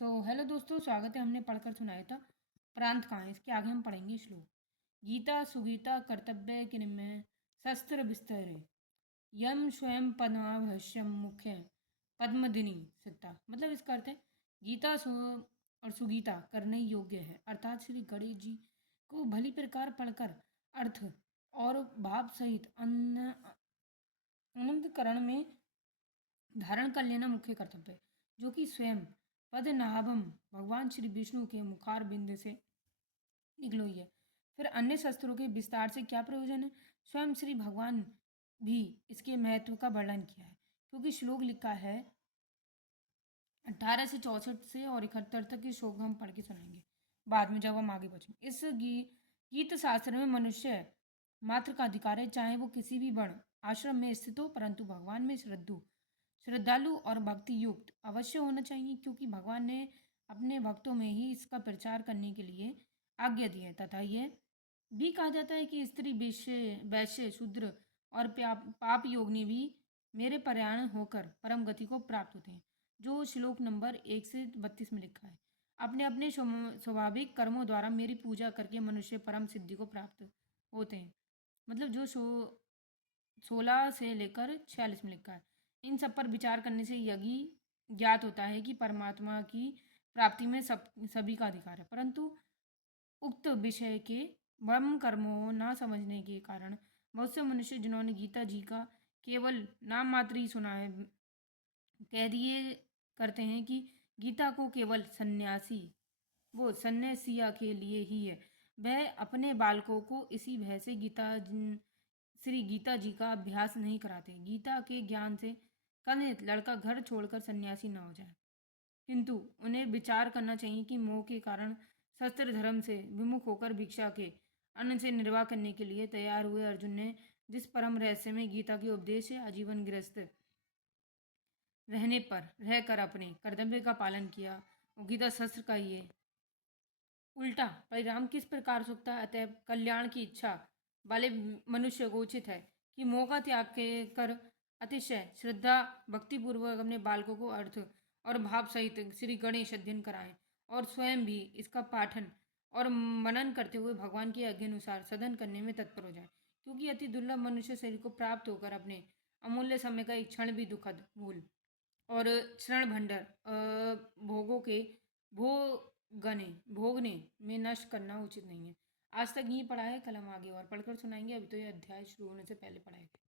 Hello दोस्तों, स्वागत है। हमने पढ़कर सुनाया था प्रांत कहाँ है। इसके आगे हम पढ़ेंगे श्लोक। गीता सुगीता कर्तव्य किन्मय शस्त्र विस्तर यम स्वयं पद्माभस्यम मुख्य पद्मदिनी सिद्धा। मतलब इसका अर्थ है गीता और सुगीता करने योग्य है, अर्थात श्री गणेश जी को भली प्रकार पढ़कर अर्थ और भाव सहित अनंतकरण में धारण कर लेना मुख्य कर्तव्य है, जो कि स्वयं पद्मनाभम भगवान श्री विष्णु के मुखार बिंद से निकलो ही है। फिर अन्य शस्त्रों के विस्तार से क्या प्रयोजन है? स्वयं श्री भगवान भी इसके महत्व का वर्णन किया है, क्योंकि श्लोक लिखा है 18 से 64 से और 71 तक के श्लोक हम पढ़ के सुनाएंगे बाद में, जब हम आगे बढ़ेंगे। इस गीत शास्त्र में मनुष्य मात्र का अधिकार है, चाहे वो किसी भी वर्ण आश्रम में स्थित हो, परंतु भगवान में श्रद्धालु और भक्ति युक्त अवश्य होना चाहिए, क्योंकि भगवान ने अपने भक्तों में ही इसका प्रचार करने के लिए आज्ञा दी है। तथा यह भी कहा जाता है कि स्त्री वैश्य शूद्र और पाप योगिनी भी मेरे परायण होकर परम गति को प्राप्त होते हैं, जो श्लोक नंबर 1 से 32 में लिखा है। अपने अपने स्वाभाविक कर्मों द्वारा मेरी पूजा करके मनुष्य परम सिद्धि को प्राप्त होते हैं। मतलब जो 16 से लेकर 46 में लिखा है। इन सब पर विचार करने से यही ज्ञात होता है कि परमात्मा की प्राप्ति में सभी का अधिकार है, परंतु उक्त विषय के ब्रह्म कर्मों न समझने के कारण बहुत से मनुष्य, जिन्होंने गीता जी का केवल नाम मात्र ही सुना है, कह दिए करते हैं कि गीता को केवल सन्यासिया के लिए ही है। वह अपने बालकों को इसी भय से श्री गीता जी का अभ्यास नहीं कराते। गीता के ज्ञान से कल लड़का घर छोड़कर सन्यासी न हो जाए, किंतु उन्हें विचार करना चाहिए कि मोह के कारण शस्त्र धर्म से विमुख होकर भिक्षा के अन्न से निर्वाह करने के लिए तैयार हुए अर्जुन ने जिस परम रहस्य में गीता के उपदेश से आजीवन गृहस्थ रहने पर रहकर अपने कर्तव्य का पालन किया, वो गीता शस्त्र का ये उल्टा परिणाम किस प्रकार हो सकता है। अतः कल्याण की इच्छा वाले मनुष्य को उचित है कि मोह का त्याग कर अतिशय श्रद्धा भक्तिपूर्वक अपने बालकों को अर्थ और भाव सहित श्री गणेश अध्ययन कराएं, और स्वयं भी इसका पाठन और मनन करते हुए भगवान की आज्ञा अनुसार सदन करने में तत्पर हो जाए, क्योंकि अति दुर्लभ मनुष्य शरीर को प्राप्त होकर अपने अमूल्य समय का एक क्षण भी दुखद भूल और क्षण भंडर भोगों के भोगने में नष्ट करना उचित नहीं है। आज तक यही पढ़ा है, कल हम आगे और पढ़कर सुनाएंगे। अभी तो ये अध्याय शुरू होने से पहले पढ़ा है।